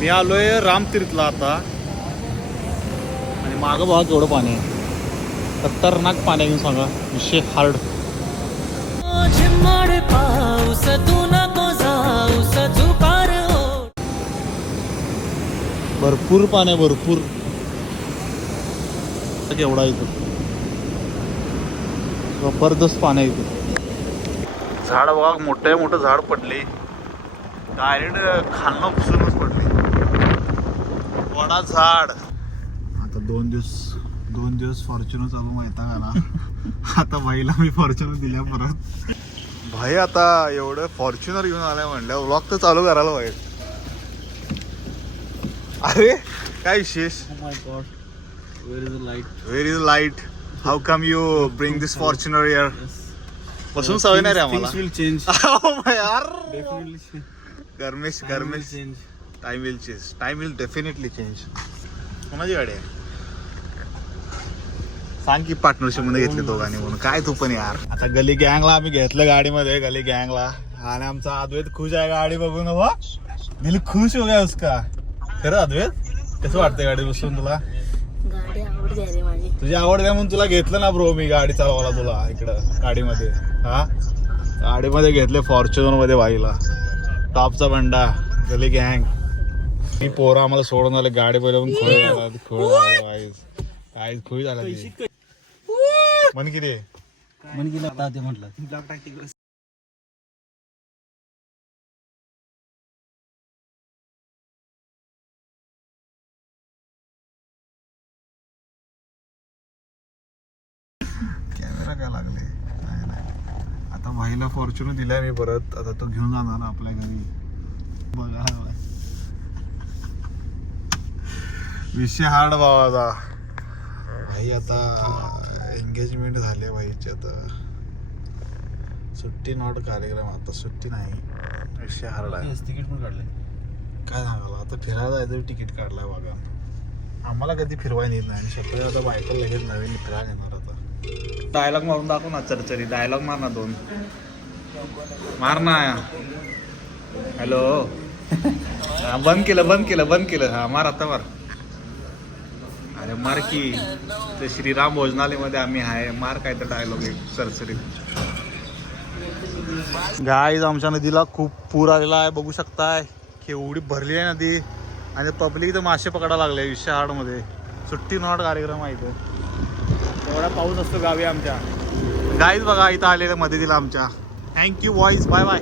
मी आलोय रामतीर्थला आता आणि मागं बघा केवढं पाणी आहे. खतरनाक पाणी आहे सांगा. विषय हार्ड. भरपूर पाणी आहे, भरपूर. केवढा इथं जबरदस्त पाणी आहे इथं. झाड बघा मोठं झाड पडले. डायरेक्ट खालनं पुसूनच पडले. वडा झाड. आता दोन दिवस फॉर्च्युनर चालू माहिती आला. आता भाईला मी फॉर्च्युनर दिल्या परत. भाई आता एवढं फॉर्च्युनर घेऊन आलाय म्हणलं व्लॉग तर चालू करायला पाहिजे. अरे काय विशेष. Where is light. How come you bring this Fortuner here. बसून सवय नाही रे आम्हाला. यार गरमेश टाइम विल डेफिनेटली चेंज. कोणाची गाडी आहे सांग की. पार्टनरशिप मध्ये घेतले दोघांनी म्हणून. काय तू पण यार. आता गली गँगला आम्ही घेतलं गाडीमध्ये. गली गँगला आणि आमचा अद्वैत खुश आहे गाडी बघून. हो दिल खुश हो गया उसका. खरं अद्वैत कसं वाटतंय गाडी बसून तुला. गाडी आवडते रे माझी. तुझी आवड आहे म्हणून तुला घेतलं ना ब्रो मी गाडी चालवायला तुला इकडं गाडीमध्ये. हा गाडीमध्ये घेतले फॉर्च्युनर मध्ये भाईला. टॉपचा बंडा गली गँग. ही पोरं आम्हाला सोडून आले गाडी बनवून. काय खुश झाला मन किती मन गेलं म्हटलं. कॅमेरा काय लागले. नाही आता भाईला फॉर्च्युनर दिलाय मी परत. आता तो घेऊन जाणार आपल्या घरी. बघा विषय हार्ड भावाचा. भाई आता एंगेजमेंट झाली भाईची. आता सुट्टी नॉट कार्यक्रम. आता सुट्टी नाही. विषय हार्ड आहे. तिकीट पण काढलंय. काय सांगायला आता फिरायला जायचं तिकीट काढलाय बघा. आम्हाला कधी फिरवाय नेत नाही. शक्य आता बायको लगेच नवीन फिरायला येणार. आता डायलॉग मारून दाखव ना. चरचरी डायलॉग मार ना. 2 मार ना. हॅलो. बंद केलं. हा मार आता मार. अरे मार की. ते श्रीराम भोजनालयमध्ये आम्ही आहे. मार काय तर डायलॉग एक चरचरीत. गाईज आमच्या नदीला खूप पूर आलेला आहे. बघू शकताय केवढी भरली आहे नदी. आणि पब्लिक इथं मासे पकडायला लागले. विषय हार्डमध्ये सुट्टी नॉट कार्यक्रम आहे इथं. एवढा पाऊस असतो गावी आमच्या. गाईज बघा इथं आलेलं मध्ये दिला आमच्या. Thank you boys. Bye bye.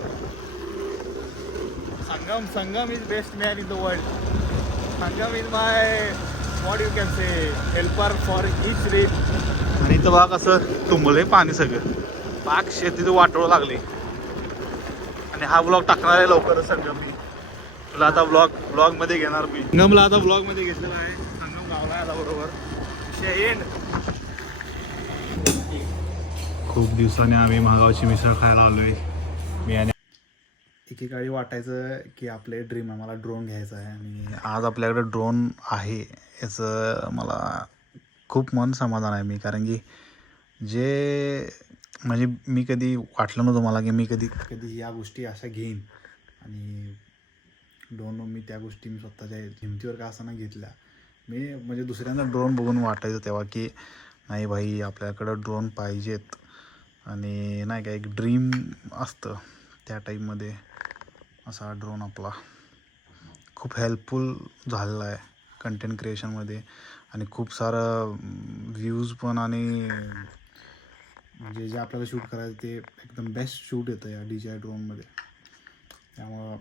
Sangam is best man in the world. Sangam is my what you can say helper for each reach. आणि इथं बघा कसं तुंबलंय पाणी सगळं. पाक शेतीचं वाटोळं लागले. आणि हा ब्लॉग टाकणार आहे लवकरच. संगम मी तुला आता ब्लॉग मध्ये घेणार. मी संगमला आता ब्लॉग मध्ये घेतलेला आहे. संगम गावला आता बरोबर. एंड. खूप दिवसाने आम्ही महागावची मिसळ खायला आलोय. मी आणि एकेकाळी वाटायचं की आपले ड्रीम आहे. मला ड्रोन घ्यायचा आहे आणि आज आपल्याकडे ड्रोन आहे. याचं मला खूप मन समाधान आहे. मी कारण की जे म्हणजे मी कधी वाटलं नव्हतं मला की मी कधी या गोष्टी अशा घेईन. आणि ड्रोन मी त्या गोष्टी मी स्वतःच्या हिमतीवर का असताना घेतल्या. मी म्हणजे दुसऱ्यांदा ड्रोन बघून वाटायचं तेव्हा की नाही भाई आपल्याकडं ड्रोन पाहिजेत. आणि नाही का एक ड्रीम असतं त्या टाईपमध्ये असा ड्रोन आपला खूप हेल्पफुल झालेला आहे कंटेंट क्रिएशनमध्ये. आणि खूप सारं व्ह्यूज पण. आणि म्हणजे जे आपल्याला शूट करायचं ते एकदम बेस्ट शूट येतं या DJI ड्रोनमध्ये. त्यामुळं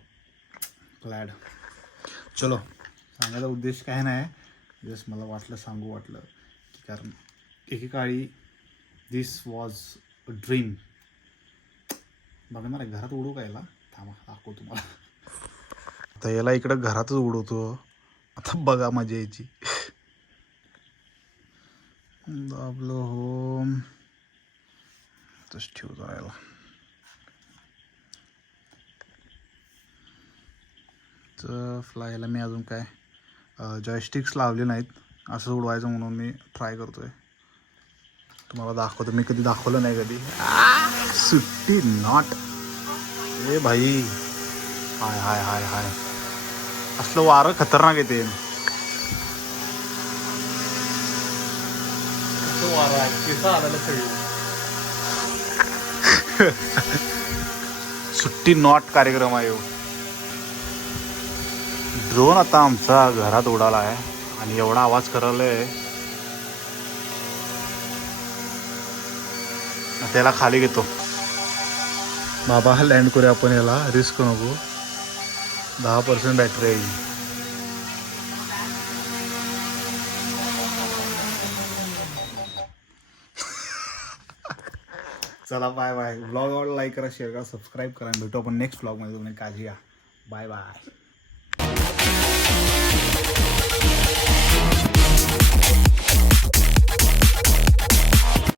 ग्लॅड. चलो सांगायचा उद्देश काय नाही. जस्ट मला सांगू वाटलं की कारण एकेकाळी दिस वॉज अ ड्रीम. बघणार आहे घरात उडू कायला. थांबा दाखवतो तुम्हाला. आता याला इकडं घरातच उडवतो. आता बघा मजा यायची. दाबलो होम तस ठेवू जायला. तर फ्लायला मी अजून काय जॉयस्टिक्स लावले नाहीत. असं उडवायचं म्हणून मी ट्राय करतोय. तुम्हाला दाखवतो. मी कधी दाखवलं नाही कधी. सुट्टी नॉट. ए भाई हाय हाय हाय हाय असलं वारं खतरनाक येते. वारं आहे केस आलेलं सगळी. सुट्टी नॉट कार्यक्रम आहे. ड्रोन आता आमचा घरात उडाला आहे आणि एवढा आवाज करायलाय त्याला खाली घेतो. बाबा लँड करूया आपण याला, रिस्क नको. 10% बॅटरी आहे. चला बाय बाय. ब्लॉग लाईक करा, शेअर करा, सबस्क्राईब करा. भेटू आपण नेक्स्ट ब्लॉगमध्ये. तुम्ही काळजी घ्या. Bye bye.